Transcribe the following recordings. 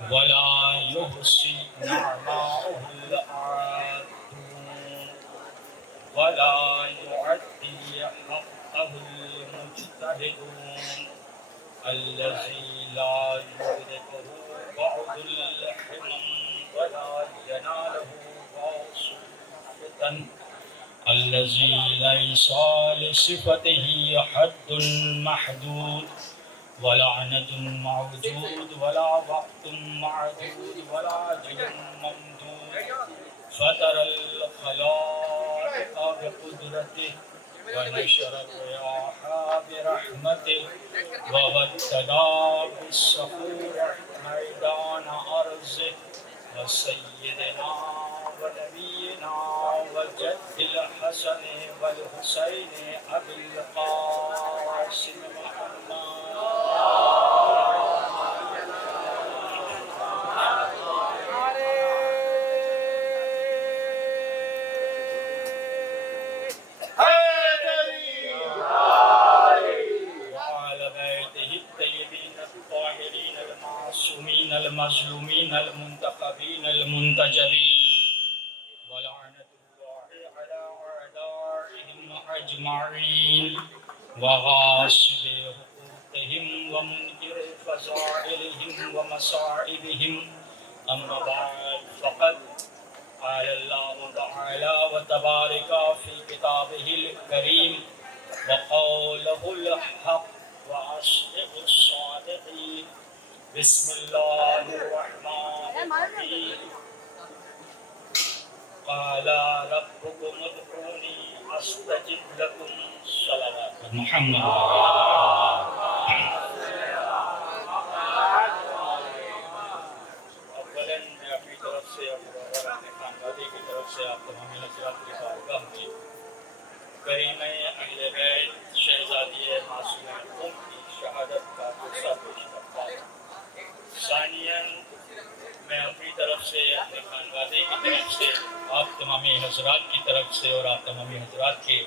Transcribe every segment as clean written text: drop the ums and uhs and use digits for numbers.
ولا يحصي نعماءه العادون ولا يعدي حقه المجتهدون الذي لا يدركه بعض الحمم ولا يناله واصفة الذي ليس لصفته حد محدود ولعنة موجود ولا وقت معدود ولا أجل ممدود فترى الخلائق بقدرته ونشر الرياح برحمته وابتدى بالصخور ميدان أرضه وسيدنا ونبينا وجد الحسن والحسين أبي القاسم محمد المظلومين المنتخبين المنتجبين ولعنة الله على أعدائهم أجمعين وغاصب حقوقهم ومنكر فضائلهم ومصائبهم أما بعد فقد قال الله تعالى وتبارك في كتابه الكريم وقوله الحق وأصدق الصادقين بسم الله الرحمن الرحيم قال ربكم ادعوني استجب لكم صلوات محمد اولا میں اپنی طرف سے اور اپنے خاندان کی طرف سے آپ تمام حضرات کی بارگاہ میں کریمہ اہل بیت شہزادی معصومہ ام کی شہادت کا قصہ پیش کرتا ہوں. ثانیاً میں اپنی طرف سے اپنے خانوادے کی طرف سے آپ تمامی حضرات کی طرف سے اور آپ تمامی حضرات کے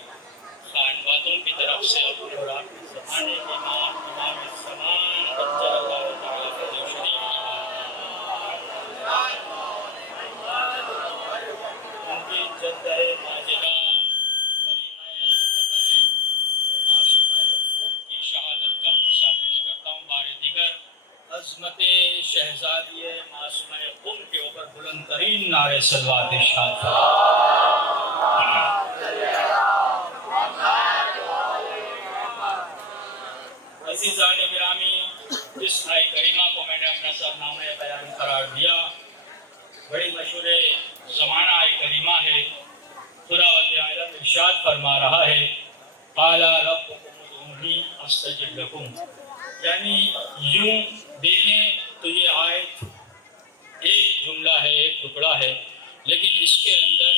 خانوادوں کی طرف سے اور آپ کے زمانے کے امام الزمان قدر اللہ تعالیٰ فرجہ شریف ان کی جدہ ماجدہ کریمہ اہل بیت معصومہ ام کی شہادت کا قصہ پیش کرتا ہوں. بار دیگر عظمت شہزادی معصومہ ام کے اوپر بلند ترین نعرے صلوات ارشاد عزیزان گرامی، جس آئے کریمہ کو میں نے اپنا سرنامہ بیان قرار دیا بڑی مشہور زمانہ آئے کریمہ ہے. خدا ولی عالم ارشاد فرما رہا ہے قال ربکم ادعونی استجب لکم، یعنی یوں دیکھیں تو یہ آیت ایک جملہ ہے، ایک ٹکڑا ہے، لیکن اس کے اندر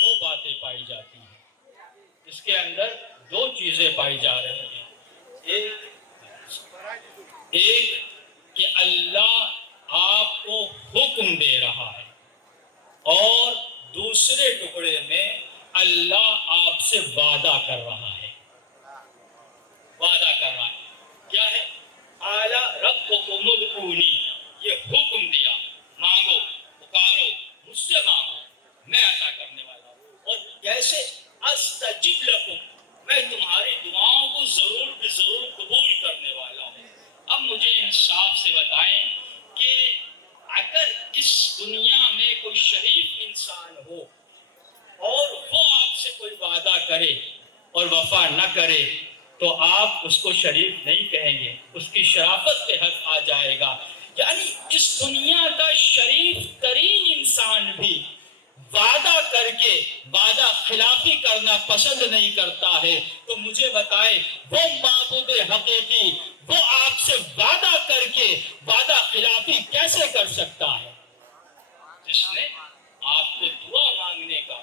دو باتیں پائی جاتی ہیں. اس کے اندر دو چیزیں پائی جا رہی ہیں. ایک کہ اللہ آپ کو حکم دے رہا ہے، اور دوسرے ٹکڑے میں اللہ آپ سے وعدہ کر رہا ہے. وعدہ کر رہا ہے کیا ہے؟ اعلیٰ ربکم ادعونی، یہ حکم دیا، مانگو، پکارو، مجھ سے مانگو، میں عطا کرنے والا ہوں. اور کیسے؟ استجب لکم، میں تمہاری دعاؤں کو ضرور بھی ضرور قبول کرنے والا ہوں. اب مجھے انصاف سے بتائیں کہ اگر اس دنیا میں کوئی شریف انسان ہو اور وہ آپ سے کوئی وعدہ کرے اور وفا نہ کرے تو آپ اس کو شریف نہیں کہیں گے، اس کی شرافت پہ حق آ جائے گا. یعنی اس دنیا کا شریف ترین انسان بھی وعدہ کر کے وعدہ خلافی کرنا پسند نہیں کرتا ہے. تو مجھے بتائے وہ معبود حقیقی وہ آپ سے وعدہ کر کے وعدہ خلافی کیسے کر سکتا ہے؟ جس نے آپ کو دعا مانگنے کا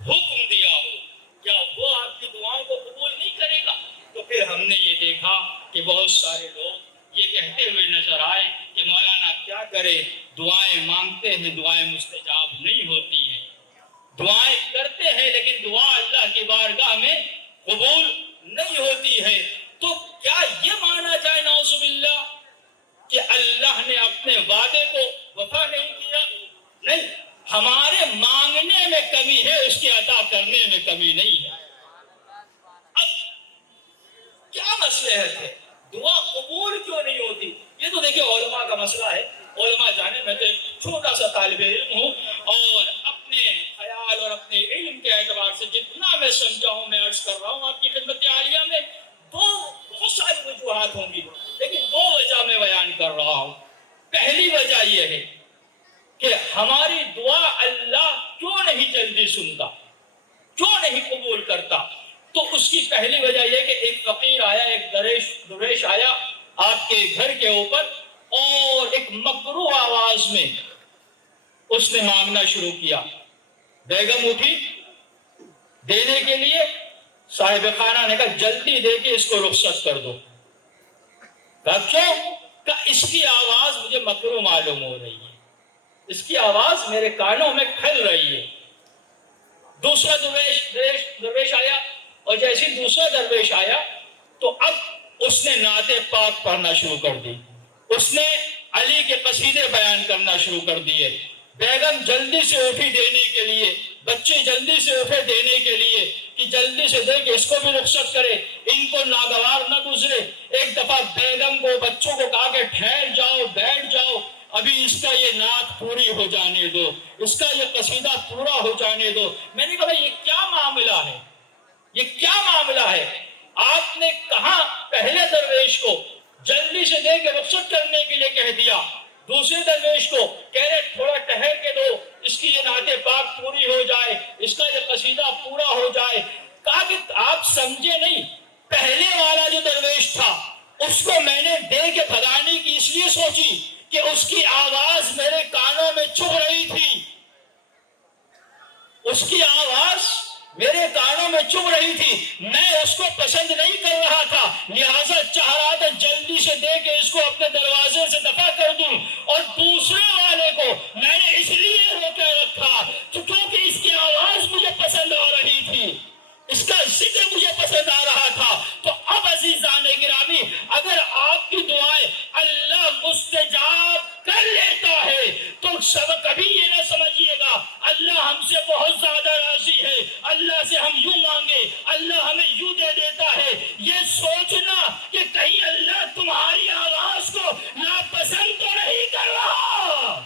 حکم دیا ہو، کیا وہ آپ کی دعاؤں کو قبول نہیں کرے گا؟ تو پھر ہم نے یہ دیکھا کہ بہت سارے لوگ یہ کہتے ہوئے نظر آئے کہ مولانا کیا کرے، دعائیں مانگتے ہیں دعائیں مستجاب نہیں ہوتی ہیں، دعائیں کرتے ہیں لیکن دعا اللہ کی بارگاہ میں قبول نہیں ہوتی ہے. تو کیا یہ مانا جائے نعوذ باللہ کہ اللہ نے اپنی اپنے وعدے کو وفا نہیں کیا؟ نہیں، ہمارے مانگنے میں کمی ہے، اس کے عطا کرنے میں کمی نہیں ہے۔ اب کیا مصلحت ہے؟ دعا قبول کیوں نہیں ہوتی؟ یہ تو دیکھیں علماء کا مسئلہ ہے، علماء جانے، میں تو ایک چھوٹا سا طالب علم ہوں، اور اپنے خیال اور اپنے علم کے اعتبار سے جتنا میں سمجھا ہوں میں عرض کر رہا ہوں آپ کی خدمت عالیہ میں۔ بہت ساری وجوہات ہوں گی، لیکن دو وجہ میں بیان کر رہا ہوں۔ پہلی وجہ یہ ہے کہ ہماری دعا اللہ کیوں نہیں جلدی سنتا، کیوں نہیں قبول کرتا؟ تو اس کی پہلی وجہ یہ کہ ایک فقیر آیا، ایک درویش آیا آپ کے گھر کے اوپر، اور ایک مکروہ آواز میں اس نے مانگنا شروع کیا۔ بیگم اٹھی دینے کے لیے، صاحب خانہ نے کہا جلدی دے کے اس کو رخصت کر دو۔ کہا کیوں؟ کہا اس کی آواز مجھے مکروہ معلوم ہو رہی ہے، اس کی آواز میرے کانوں میں کھل رہی ہے۔ دوسرا درویش آیا، اور جیسے دوسرا درویش آیا تو اب اس نے نعت پاک پڑھنا شروع کر دی، اس نے علی کے قصیدے بیان کرنا شروع کر دیے۔ بیگم جلدی سے اٹھی دینے کے لیے، بچے جلدی سے اٹھے دینے کے لیے کہ جلدی سے دے کے اس کو بھی رخصت کرے، ان کو ناگوار نہ گزرے۔ ایک دفعہ بیگم کو بچوں کو کہا کہ ٹھہر جاؤ، بیٹھ جاؤ، ابھی اس کا یہ نعت پوری ہو جانے دو، اس کا یہ قصیدہ پورا ہو جانے دو۔ میں نے کہا یہ کیا معاملہ ہے، یہ کیا معاملہ ہے؟ آپ نے کہاں پہلے درویش کو جلدی سے دے کے رخصت کرنے کے لیے کہہ دیا، دوسرے درویش کو کہہ رہے تھوڑا ٹہر کے دو، اس کی یہ نعت پاک پوری ہو جائے، اس کا یہ قصیدہ پورا ہو جائے۔ کہا کہ آپ سمجھے نہیں، پہلے والا جو درویش تھا اس کو میں نے دے کے بھگانے کی اس لیے سوچی کہ اس کی آواز میرے کانوں میں چبھ رہی تھی، اس کی آواز میرے کانوں میں چبھ رہی تھی، میں اس کو پسند نہیں کر رہا تھا، لہٰذا چاہ رہا تھا جلدی سے دے کے اس کو اپنے دروازے سے دفع کر دوں۔ اور دوسرے والے کو میں نے اس لیے روکے رکھا کیونکہ اس کی آواز مجھے پسند آ رہی تھی، اس کا ذکر مجھے پسند آ رہا تھا۔ تو اب عزیزان گرامی، اگر آپ کی دعائیں اللہ مستجاب کر لیتا ہے تو کبھی یہ نہ سمجھیے گا اللہ ہم سے بہت زیادہ راضی ہے، اللہ سے ہم یوں مانگے اللہ ہمیں یوں دے دیتا ہے۔ یہ سوچنا کہ کہیں اللہ تمہاری آواز کو ناپسند تو نہیں کر رہا،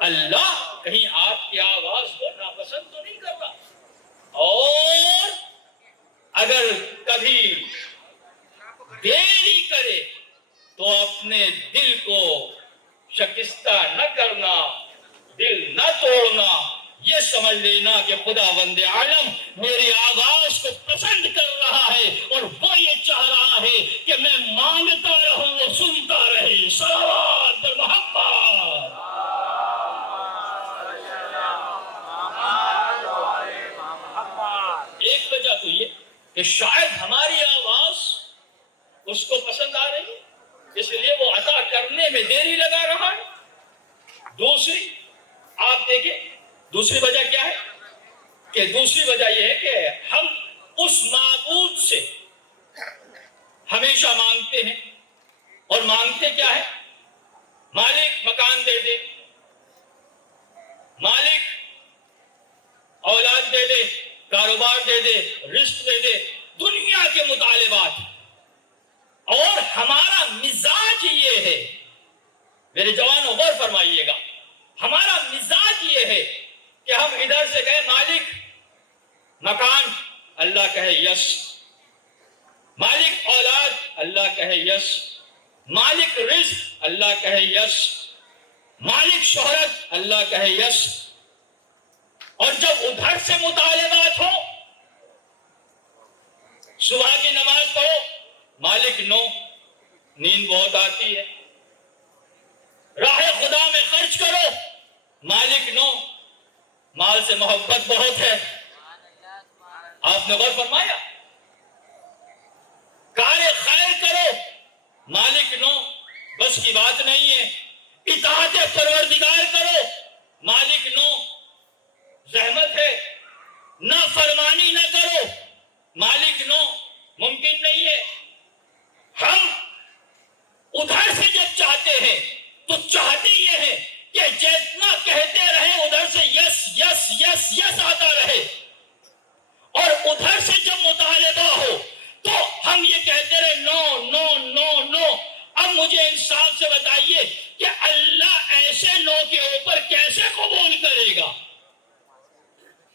اللہ کہیں آپ کی آواز کو ناپسند تو نہیں کر رہا۔ اور اگر کبھی دیری کرے تو اپنے دل کو شکستہ نہ کرنا، دل نہ توڑنا، یہ سمجھ لینا کہ خدا بند عالم میری آواز کو پسند کر رہا ہے، اور وہ یہ چاہ رہا ہے کہ میں مانگتا رہوں وہ سنتا رہے۔ صلوات پر محمد۔ ایک وجہ تو یہ کہ شاید ہماری آواز اس کو پسند آ رہی ہے، اس لیے وہ عطا کرنے میں دیری لگا رہا ہے۔ دوسری آپ دیکھیں، دوسری وجہ کیا ہے؟ کہ دوسری وجہ یہ ہے کہ ہم اس معبود سے ہمیشہ مانگتے ہیں، اور مانگتے کیا ہے؟ مالک مکان دے دے، مالک اولاد دے دے، کاروبار دے دے، رزق دے دے، دنیا کے مطالبات۔ اور ہمارا مزاج یہ ہے، میرے جوانوں غور فرمائیے گا، ہمارا مزاج یہ ہے کہ ہم ادھر سے کہیں مالک مکان، اللہ کہے یس، مالک اولاد، اللہ کہے یس، مالک رزق، اللہ کہے یس، مالک شہرت، اللہ کہے یس۔ اور جب ادھر سے مطالبات ہو، صبح کی نماز پڑھو، مالک نو، نیند بہت آتی ہے، راہ خدا میں خرچ کرو، مالک نو، مال سے محبت بہت ہے۔ آپ نے غور فرمایا؟ کار خیر کرو، مالک نو، بس کی بات نہیں ہے۔ اطاعت پروردگار کرو، مالک نو، زحمت ہے۔ نافرمانی نہ کرو، مالک نو، ممکن نہیں ہے۔ ہم ادھر سے جب چاہتے ہیں تو چاہتے یہ ہیں کہ جتنا کہتے رہیں ادھر سے یس یس یس یس آتا رہے، اور ادھر سے جب مطالبہ ہو تو ہم یہ کہتے رہے نو نو نو نو۔ اب مجھے انصاف سے بتائیے کہ اللہ ایسے نو کے اوپر کیسے قبول کرے گا؟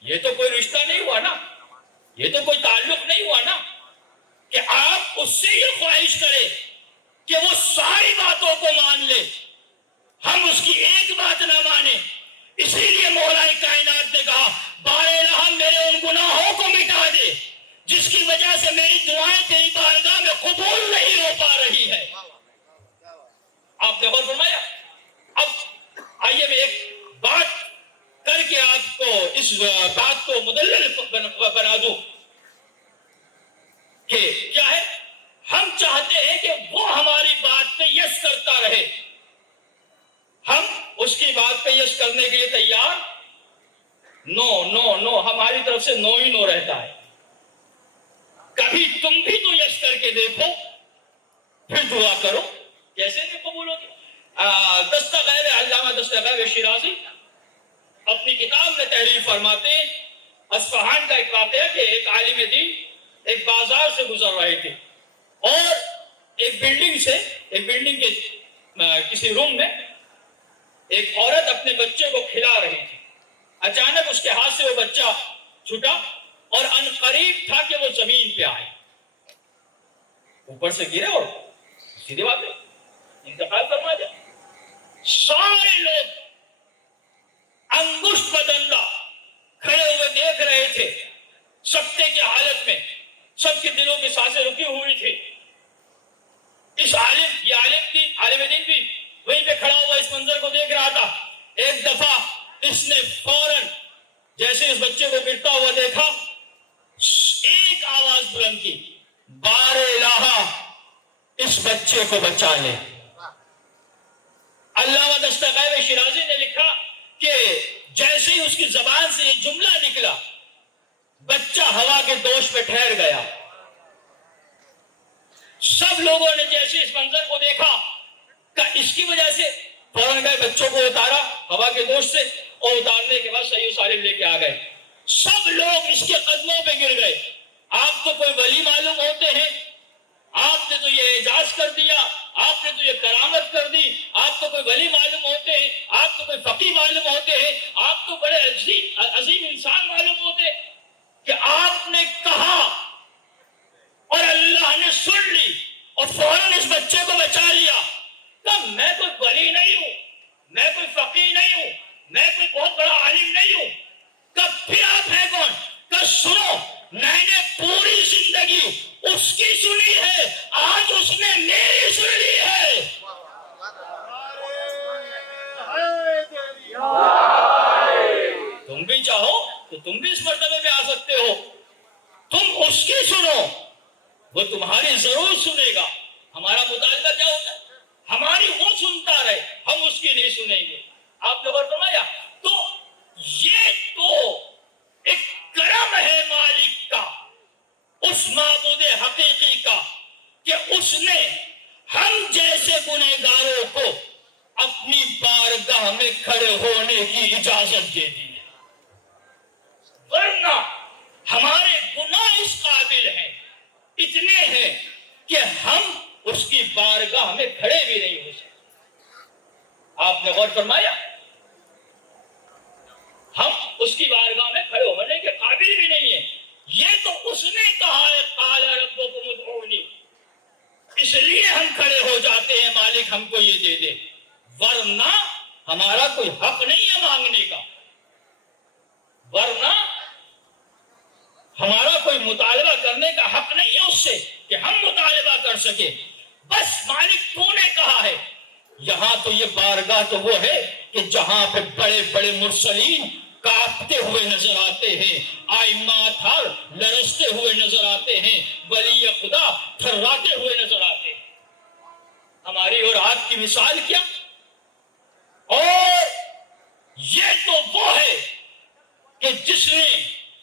یہ تو کوئی رشتہ نہیں ہوا نا، یہ تو کوئی تعلق نہیں ہوا نا کہ آپ اس سے یہ خواہش کریں کہ وہ ساری باتوں کو مان لے، ہم اس کی ایک بات نہ مانیں۔ اسی لیے مولا کائنات نے کہا بار الہ میرے ان گناہوں کو مٹا دے جس کی وجہ سے میری دعائیں تیری بارگاہ میں قبول نہیں ہو پا رہی ہے۔ آپ نے غور فرمایا؟ اب آئیے میں ایک بات کر کے آپ کو اس بات کو مدلل بنا دوں کہ کیا ہے، ہم چاہتے ہیں کہ وہ ہماری بات پہ یس کرتا رہے، ہم اس کی بات پہ یس کرنے کے لیے تیار نو نو نو، ہماری طرف سے نو ہی نو رہتا ہے۔ کبھی تم بھی تو یس کر کے دیکھو، پھر دعا کرو، کیسے نہیں قبول ہوگی؟ دستغیر علامہ دستغیر شیرازی اپنی کتاب میں تحریر فرماتے ہیں، اصفہان کا ایک واقعہ کہ ایک عالم دین ایک بازار سے گزر رہے تھے اور ایک بلڈنگ کے کسی روم میں ایک عورت اپنے بچے کو کھلا رہی تھی۔ اچانک اس کے ہاتھ سے وہ بچہ چھوٹا اور عنقریب تھا کہ وہ زمین پہ آئے، اوپر سے گرے اور سیدھی بات ہے انتقال فرما جائے۔ سارے لوگ انگشت بدندہ کھڑے ہوئے دیکھ رہے تھے، سکتے کی حالت میں، سب کے دلوں کی سانسیں رکی ہوئی تھی۔ اس عالم دین بھی وہیں پہ کھڑا ہوا اس منظر کو دیکھ رہا تھا۔ ایک دفعہ اس نے فوراً جیسے اس بچے کو گرتا ہوا دیکھا، ایک آواز بلند کی، بار الہ اس بچے کو بچا لے۔ علامہ دستغیر شیرازی نے لکھا کہ جیسے ہی اس کی زبان سے یہ جملہ نکلا، بچہ ہوا کے دوش پہ ٹھہر گیا۔ سب لوگوں نے جیسے اس منظر کو دیکھا کہ اس کی وجہ سے فوراً گئے، بچوں کو اتارا ہوا کے دوش سے، اور اتارنے کے بعد صحیح و سالم لے کے آ گئے۔ سب لوگ اس کے قدموں پہ گر گئے۔ آپ تو کوئی ولی معلوم ہوتے ہیں، آپ نے تو یہ اعجاز کر دیا، آپ نے تو یہ کرامت کر دی، آپ تو کوئی ولی معلوم ہوتے ہیں، آپ تو کوئی فقی معلوم ہوتے ہیں، آپ تو بڑے عظیم انسان معلوم ہوتے کہ آپ نے کہا اور اللہ نے سن لی اور فوراً اس بچے کو بچا لیا۔ کہ میں کوئی ولی نہیں ہوں، میں کوئی فقی نہیں ہوں، میں کوئی بہت بڑا عالم نہیں ہوں، کہ پھر آپ ہیں کون؟ کہ سنو، میں نے پوری زندگی اس کی سنی ہے، آج اس نے میری سن لی ہے۔ تم بھی چاہو تو تم بھی اس مرتبے پہ آ سکتے ہو، تم اس کی سنو، وہ تمہاری ضرور سنے گا۔ ہمارا مطالبہ کیا ہوتا ہے؟ ہماری وہ سنتا رہے، ہم اس کی نہیں سنیں گے۔ آپ نے غور فرمایا؟ تو یہ تو ایک کرم ہے مالک کا، اس معبود حقیقی کا، کہ اس نے ہم جیسے گنہگاروں کو اپنی بارگاہ میں کھڑے ہونے کی اجازت دے دی ہے، ورنہ ہمارے گناہ اس قابل ہیں، اتنے ہیں کہ ہم اس کی بارگاہ میں کھڑے بھی نہیں ہو سکتے۔ آپ نے غور فرمایا؟ ہم اس کی بارگاہ میں کھڑے ہونے کے قابل بھی نہیں ہیں۔ یہ تو اس نے کہا ہے قال ربکم ادعونی، اس لیے ہم کھڑے ہو جاتے ہیں مالک ہم کو یہ دے دے، ورنہ ہمارا کوئی حق نہیں ہے مانگنے کا، ورنہ ہمارا کوئی مطالبہ کرنے کا حق نہیں ہے اس سے کہ ہم مطالبہ کر سکے۔ بس مالک تو نے کہا ہے۔ یہاں تو یہ بارگاہ تو وہ ہے کہ جہاں پہ بڑے بڑے مرسلین کانپتے ہوئے نظر آتے ہیں، ائمہ اطہار لرزتے ہوئے نظر آتے ہیں، ولی خدا تھراتے ہوئے نظر آتے ہیں۔ ہماری اور آپ کی مثال کیا؟ اور یہ تو وہ ہے کہ جس نے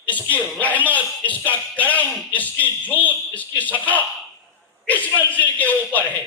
اس کی رحمت، اس کا کرم، اس کی جود، اس کی سخا اس منزل کے اوپر ہے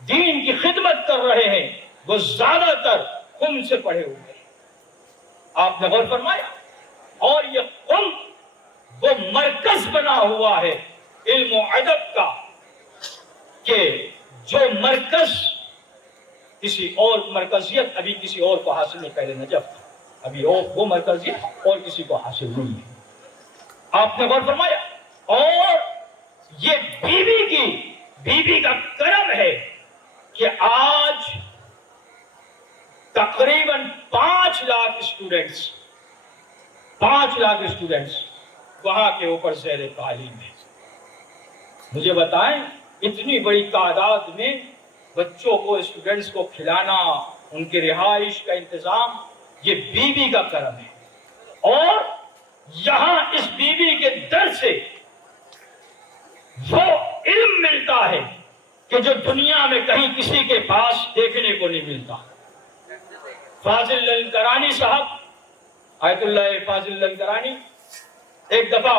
دین کی خدمت کر رہے ہیں وہ زیادہ تر قم سے پڑھے ہوئے ہیں. آپ نے غور فرمایا. اور یہ قم وہ مرکز بنا ہوا ہے علم و ادب کا کہ جو مرکز کسی اور مرکزیت ابھی کسی اور کو حاصل نہیں. پہلے نجف تھا, ابھی وہ مرکزیت اور کسی کو حاصل نہیں ہے. آپ نے غور فرمایا. اور یہ بیوی کا کرم ہے کہ آج تقریباً 5 لاکھ اسٹوڈنٹس وہاں کے اوپر زیر تعلیم ہے. مجھے بتائیں اتنی بڑی تعداد میں بچوں کو اسٹوڈنٹس کو کھلانا, ان کی رہائش کا انتظام, یہ بیوی کا کرم ہے. اور یہاں اس بیوی کے در سے وہ علم ملتا ہے کہ جو دنیا میں کہیں کسی کے پاس دیکھنے کو نہیں ملتا. فاضل لنکرانی صاحب, آیت اللہ فاضل لنکرانی, ایک دفعہ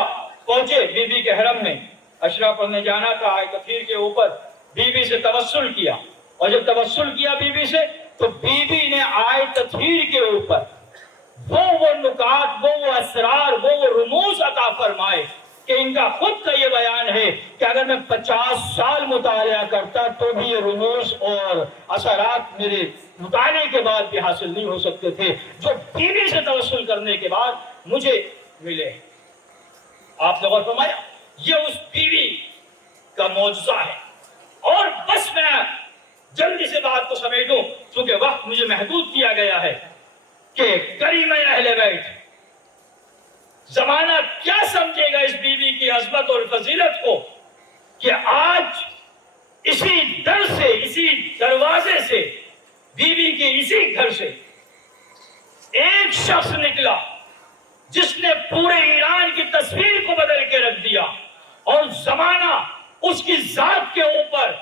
پہنچے بیوی کے حرم میں, اشرا پڑھنے جانا تھا. آیت تطہیر کے اوپر بیوی سے توسل کیا, اور جب توسل کیا بیوی سے تو بیوی نے آیت تطہیر کے اوپر وہ نکات, وہ اسرار, وہ رموز عطا فرمائے کہ ان کا خود کا یہ بیان ہے کہ اگر میں 50 سال مطالعہ کرتا تو بھی یہ رموز اور اثرات میرے مطالعے کے بعد بھی حاصل نہیں ہو سکتے تھے جو بیوی سے توسل کرنے کے بعد مجھے ملے. آپ نے غور فرمایا یہ اس بیوی کا معجزہ ہے. اور بس میں جلدی سے بات کو سمیٹ دوں کیونکہ وقت مجھے محدود کیا گیا ہے کہ کریمہ اہل بیت زمانہ کیا سمجھے گا اس بیوی کی عظمت اور فضیلت کو کہ آج اسی در سے, اسی دروازے سے, بیوی کے اسی گھر سے ایک شخص نکلا جس نے پورے ایران کی تصویر کو بدل کے رکھ دیا, اور زمانہ اس کی ذات کے اوپر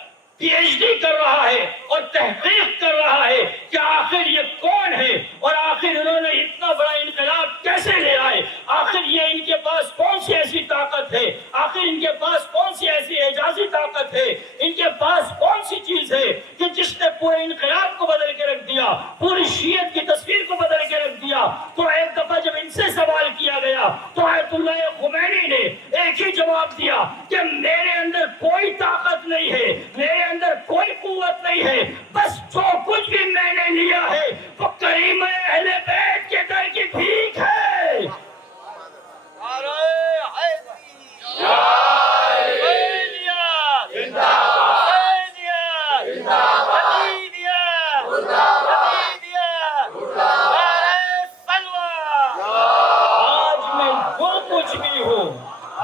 پی ایچ ڈی کر رہا ہے اور تحقیق کر رہا ہے کہ آخر یہ کون ہے, اور آخر انہوں نے اتنا بڑا انقلاب کیسے لے آئے, آخر یہ ان کے پاس کون سی ایسی طاقت ہے, آخر ان کے پاس کون سی ایسی اعجازی طاقت ہے, ان کے پاس کون سی چیز ہے کہ جس نے پورے انقلاب کو بدل کے رکھ دیا, پوری شیعت کی تصویر کو بدل کے رکھ دیا. تو ایک دفعہ جب ان سے سوال کیا گیا تو آیت اللہ خمینی نے ایک ہی جواب دیا کہ میرے اندر کوئی طاقت نہیں ہے, میرے اندر کوئی قوت نہیں ہے, بس جو کچھ بھی میں نے لیا ہے وہ کریمہ اہل بیت کے در کی بھیک ہے.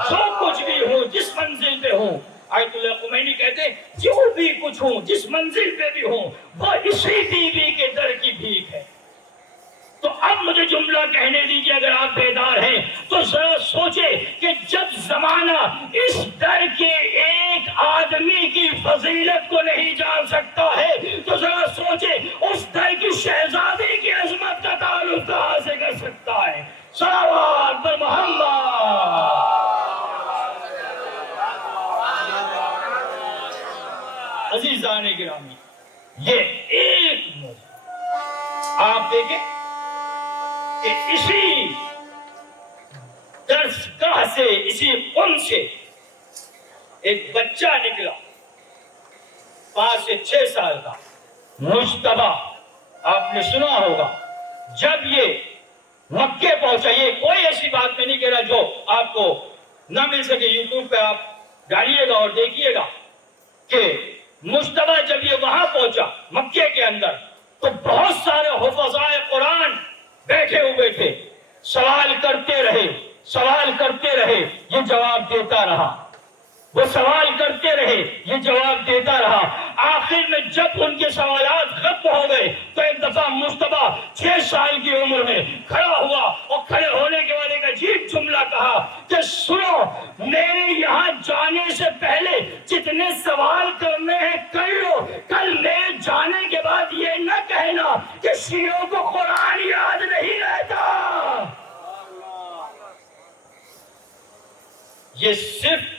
جو کچھ بھی ہوں, جس منزل پہ ہوں, آیت اللہ خمینی کہتے ہیں جو بھی کچھ ہوں, جس منزل پہ بھی ہوں, وہ اسی بیوی کے در کی بھیک ہے. تو اب مجھے جملہ کہنے دیجیے, اگر آپ بیدار ہیں تو ذرا سوچے کہ جب زمانہ اس در کے ایک آدمی کی فضیلت کو نہیں جان سکتا ہے تو ذرا سوچے اس در کی شہزادی کی عظمت کا تعلق کہاں سے کر سکتا ہے. صلوات پر محمد. عزیزان گرامی, یہ ایک موضوع آپ دیکھیں کہ اسی درسگاہ سے, اسی قم سے ایک بچہ نکلا 5 سے 6 سال کا, مجتبیٰ. آپ نے سنا ہوگا جب یہ مکے پہنچا, یہ کوئی ایسی بات میں نہیں کہہ رہا جو آپ کو نہ مل سکے, یوٹیوب پہ آپ ڈالیے گا اور دیکھیے گا کہ مجتبیٰ جب یہ وہاں پہنچا مکے کے اندر تو بہت سارے حفظائے قرآن بیٹھے ہوئے تھے, سوال کرتے رہے, یہ جواب دیتا رہا, وہ سوال کرتے رہے, یہ جواب دیتا رہا. آخر میں جب ان کے سوالات ختم ہو گئے تو ایک دفعہ مجتبیٰ 6 سال کی عمر میں کھڑا ہوا, اور کھڑے ہونے کے بعد ایک عجیب جملہ کہا کہ سنو, میرے یہاں جانے سے پہلے جتنے سوال کرنے ہیں کر لو, کل میرے جانے کے بعد یہ نہ کہنا کہ شیعوں کو قرآن یاد نہیں رہتا. یہ صرف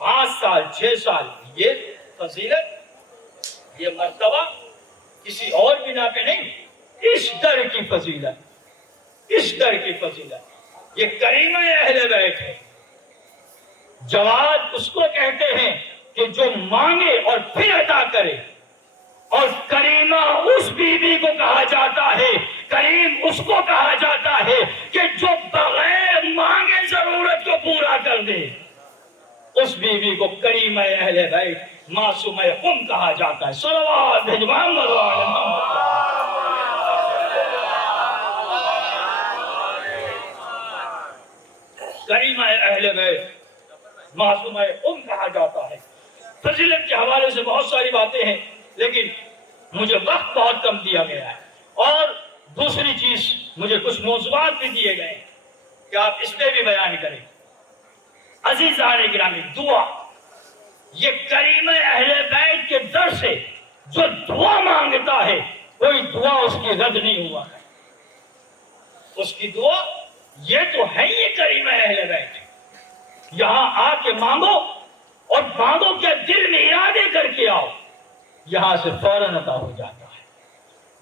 5 سال 6 سال یہ فضیلت یہ مرتبہ کسی اور بنا پہ نہیں، اس در کی فضیلت، اس در کی فضیلت، یہ کریمہ اہل بیت ہے۔ جواد اس کو کہتے ہیں کہ جو مانگے اور پھر عطا کرے، اور کریمہ اس بیوی کو کہا جاتا ہے، کریم اس کو کہا جاتا ہے کہ جو بغیر مانگے ضرورت کو پورا کر دے، اس بیوی کو کریمہ اہل بیت معصومہ قم کہا جاتا ہے۔ صلوات بھیج محمد و آل محمد۔ کریمہ اہل بیت معصومہ قم کہا جاتا ہے۔ فضیلت کے حوالے سے بہت ساری باتیں ہیں، لیکن مجھے وقت بہت کم دیا گیا ہے، اور دوسری چیز مجھے کچھ موضوعات بھی دیے گئے کہ آپ اس پہ بھی بیان کریں۔ عزیزان گرامی، دعا، یہ کریمہ اہل بیت کے در سے جو دعا مانگتا ہے کوئی دعا اس کی رد نہیں ہوا ہے۔ اس کی دعا یہ تو ہے یہ کریمہ اہل بیت، یہاں آ کے مانگو، اور مانگو کیا دل میں ارادے کر کے آؤ، یہاں سے فوراً عطا ہو جاتا ہے۔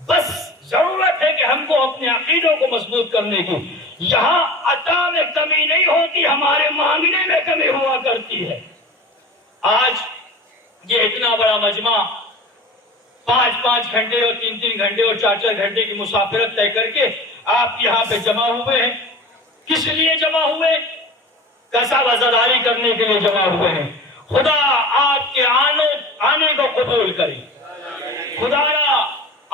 بس ضرورت ہے کہ ہم کو اپنے عقیدوں کو مضبوط کرنے کی۔ یہاں عطا میں کمی نہیں ہوتی، ہمارے مانگنے میں کمی ہوا کرتی ہے۔ آج یہ اتنا بڑا مجمع 5 گھنٹے اور 3 گھنٹے اور 4 گھنٹے کی مسافرت طے کر کے آپ یہاں پہ جمع ہوئے ہیں، کس لیے جمع ہوئے؟ کسب عزاداری کرنے کے لیے جمع ہوئے ہیں۔ خدا آپ کے آنے کو قبول کرے، خدا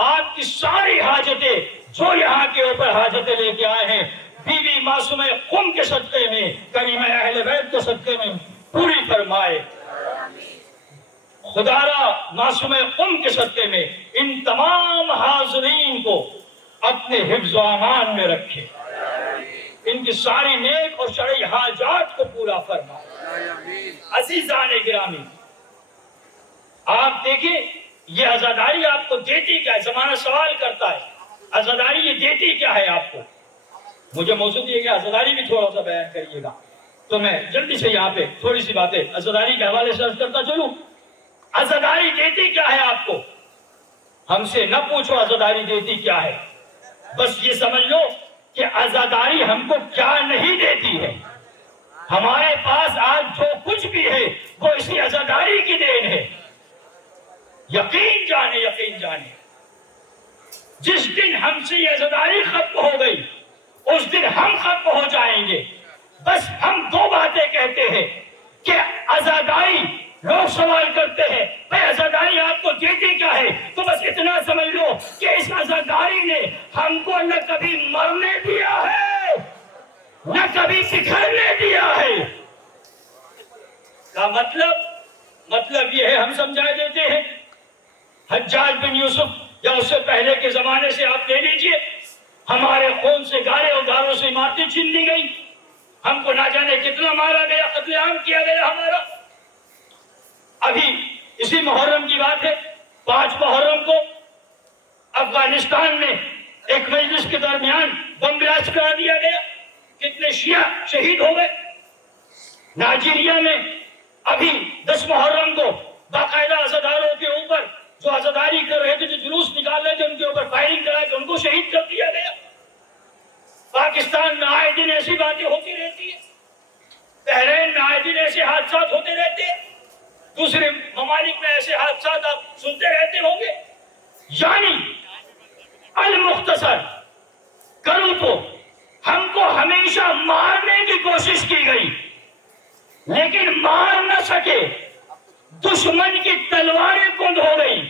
آپ کی ساری حاجتیں جو یہاں کے اوپر حاجتیں لے کے آئے ہیں بی بی معصومہ قم کے صدقے میں، کریمہ اہل بیت کے صدقے میں پوری فرمائے۔ خدا معصومہ قم کے صدقے میں ان تمام حاضرین کو اپنے حفظ و امان میں رکھے، ان کی ساری نیک اور شرعی حاجات کو پورا فرمائے۔ عزیزان گرامی، آپ دیکھیں یہ عزاداری آپ کو دیتی کیا ہے؟ زمانہ سوال کرتا ہے عزاداری یہ دیتی کیا ہے آپ کو؟ مجھے موضوع دیے گیا عزاداری بھی تھوڑا سا بیان کریے گا، تو میں جلدی سے یہاں پہ تھوڑی سی باتیں عزاداری کے حوالے سے عرض کرتا چلوں۔ عزاداری دیتی کیا ہے آپ کو؟ ہم سے نہ پوچھو عزاداری دیتی کیا ہے، بس یہ سمجھ لو کہ عزاداری ہم کو کیا نہیں دیتی ہے۔ ہمارے پاس آج جو کچھ بھی ہے وہ اسی عزاداری کی دین ہے۔ یقین جانے، یقین جانے، جس دن ہم سے یہ عزاداری ختم ہو گئی اس دن ہم ختم ہو جائیں گے۔ بس ہم 2 باتیں کہتے ہیں کہ عزاداری، لوگ سوال کرتے ہیں بھائی عزاداری آپ کو دیتی کیا ہے، تو بس اتنا سمجھ لو کہ اس عزاداری نے ہم کو نہ کبھی مرنے دیا ہے نہ کبھی بکھرنے دیا ہے۔ کا مطلب یہ ہے، ہم سمجھا دیتے ہیں حجاج بن یوسف یا اس سے پہلے کے زمانے سے آپ لے لیجئے، ہمارے خون سے گارے اور گاروں سے عمارتیں چھین لی گئی، ہم کو نہ جانے کتنا مارا گیا، قتل عام کیا گیا ہمارا۔ ابھی اسی محرم کی بات ہے، 5 محرم کو افغانستان میں ایک مجلس کے درمیان بم بلاسٹ کرا دیا گیا، کتنے شیعہ شہید ہو گئے۔ نائجیریا میں ابھی 10 محرم کو باقاعدہ عزاداروں کے اوپر جو عزاداری کر رہے تھے، جو جلوس نکال رہے تھے، ان کے اوپر فائرنگ کرا کے ان کو شہید کر دیا گیا۔ پاکستان میں آئے دن ایسی باتیں ہوتی رہتی ہیں، بحرین میں آئے دن ایسے حادثات ہوتے رہتے ہیں، دوسرے ممالک میں ایسے حادثات آپ سنتے رہتے ہوں گے۔ یعنی المختصر کروں تو ہم کو ہمیشہ مارنے کی کوشش کی گئی لیکن مار نہ سکے، دشمن کی تلواریں کند ہو گئی،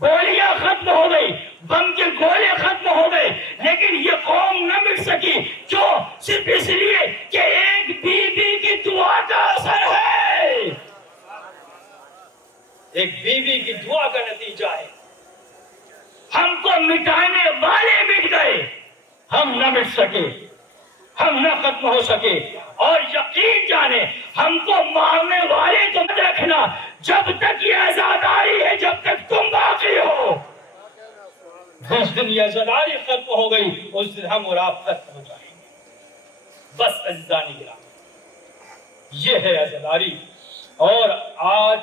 گولیاں ختم ہو گئی، بم کے گولے ختم ہو گئے، لیکن یہ قوم نہ مٹ سکی۔ کیوں؟ صرف اس لیے کہ ایک بی بی کی دعا کا اثر ہے، ایک بی بی کی دعا کا نتیجہ ہے۔ ہم کو مٹانے والے مٹ گئے، ہم نہ مٹ سکے، ہم نہ ختم ہو سکے۔ اور یقین جانے ہم کو مارنے والے تو مت رکھنا، جب تک یہ عزاداری ہے، جب تک تم باقی ہو۔ جس دن یہ عزاداری ختم ہو گئی اس دن ہم اور آپ ختم ہو جائیں گے۔ بس عزیزان گرامی، یہ ہے عزاداری۔ اور آج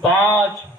5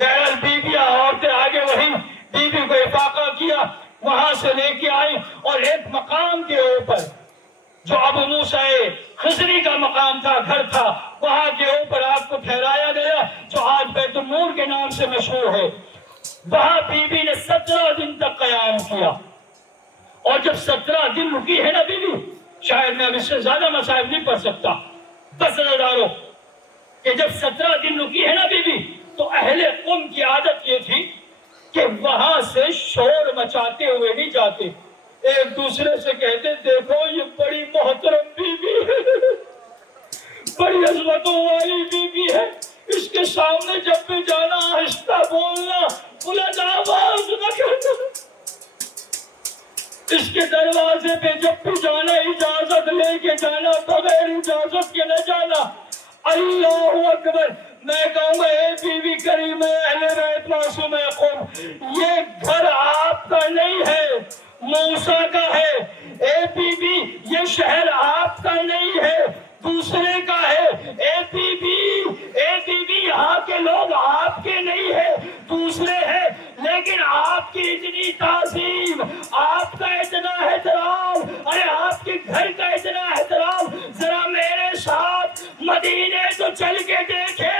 بہرحال بیویاں عورتیں آگے وہی بیوی کو افاقہ کیا، وہاں سے لے کے آئی اور ایک مقام کے اوپر جو ابو موسیٰ خضری کا مقام تھا، گھر تھا، وہاں کے اوپر آپ کو ٹھہرایا گیا جو آج بیت النور کے نام سے مشہور ہے۔ وہاں بی بی نے 17 دن تک قیام کیا، اور جب 17 دن رکی ہے نا بی بی، شاید میں اب اس سے زیادہ مصائب نہیں پڑھ سکتا، بس نظارو کہ جب 17 دن رکی ہے نا بی بی، تو اہل قوم کی عادت یہ تھی کہ وہاں سے شور مچاتے ہوئے نہیں جاتے، ایک دوسرے سے کہتے دیکھو یہ بڑی محترم بی بی ہے، بڑی عظمتوں والی بی بی ہے، اس کے سامنے جب بھی جانا آہستہ بولنا، بلند آواز نہ کرنا، اس کے دروازے پہ جب بھی جانا اجازت لے کے جانا، بغیر اجازت کے نہ جانا۔ اللہ اکبر! میں کہوں گا اے بی بی کریم اہل بیت معصوم قوم، یہ گھر آپ کا نہیں ہے، موسیٰ کا ہے۔ اے بی بی یہ شہر آپ کا نہیں ہے، دوسرے کا ہے۔ اے بی بی یہاں کے لوگ آپ کے نہیں ہے، دوسرے ہیں، لیکن آپ کی اتنی تعظیم، آپ کا اتنا احترام، ارے آپ کے گھر کا اتنا احترام، ذرا میرے ساتھ مدینے تو چل کے دیکھے،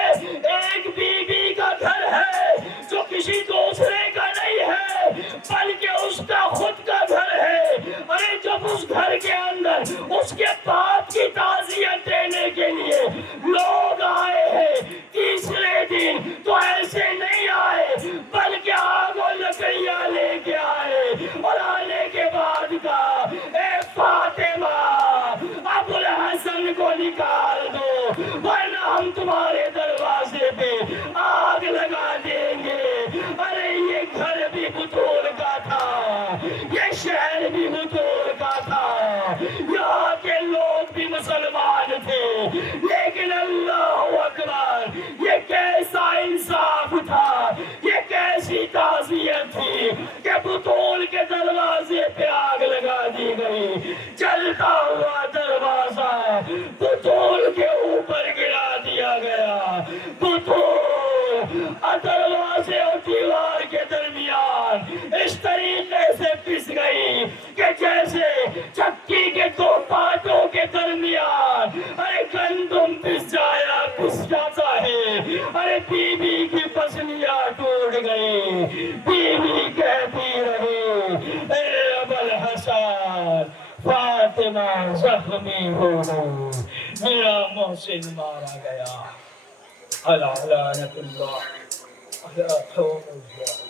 ایک بی بی کا گھر ہے جو کسی دوسرے کا نہیں ہے بلکہ اس کا خود کا گھر ہے۔ ارے جب اس گھر کے اندر اس کے باپ کی تعزیت دینے کے لیے لوگ آئے ہیں تیسرے دن، تو ایسے نہیں آئے بلکہ آگ و لکڑیاں لے کے آئے، اور آنے کے بعد کا اے فاطمہ ابو الحسن کو نکال دو ورنہ ہم تمہارے دروازے پہ آگ لگا دیں گے۔ ارے یہ گھر بھی بطول کا تھا، یہ شہر بھی بطول کا تھا، یہاں کے لوگ بھی مسلمان تھے، لیکن اللہ اکبر یہ کیسا انصاف تھا، یہ کیسی تعزیت تھی کہ بطول کے دروازے پہ آگ لگا دی گئی، چلتا ہوا دروازہ بطول کے اوپر گرا دیا گیا، بطول دروازے اور دیوار کے درمیان اس طریقے سے پس گئی کہ جیسے چکی کے دو پاتوں کے درمیان ارے گندم پس جاتا ہے۔ ارے بی بی کی پسلیاں ٹوٹ گئی، بی بی کہتی رہی اے ابو الحسن فاطمہ زخمی ہو گئی، میرا محسن مارا گیا، الا لعنت اللہ علی قوم الظالمین۔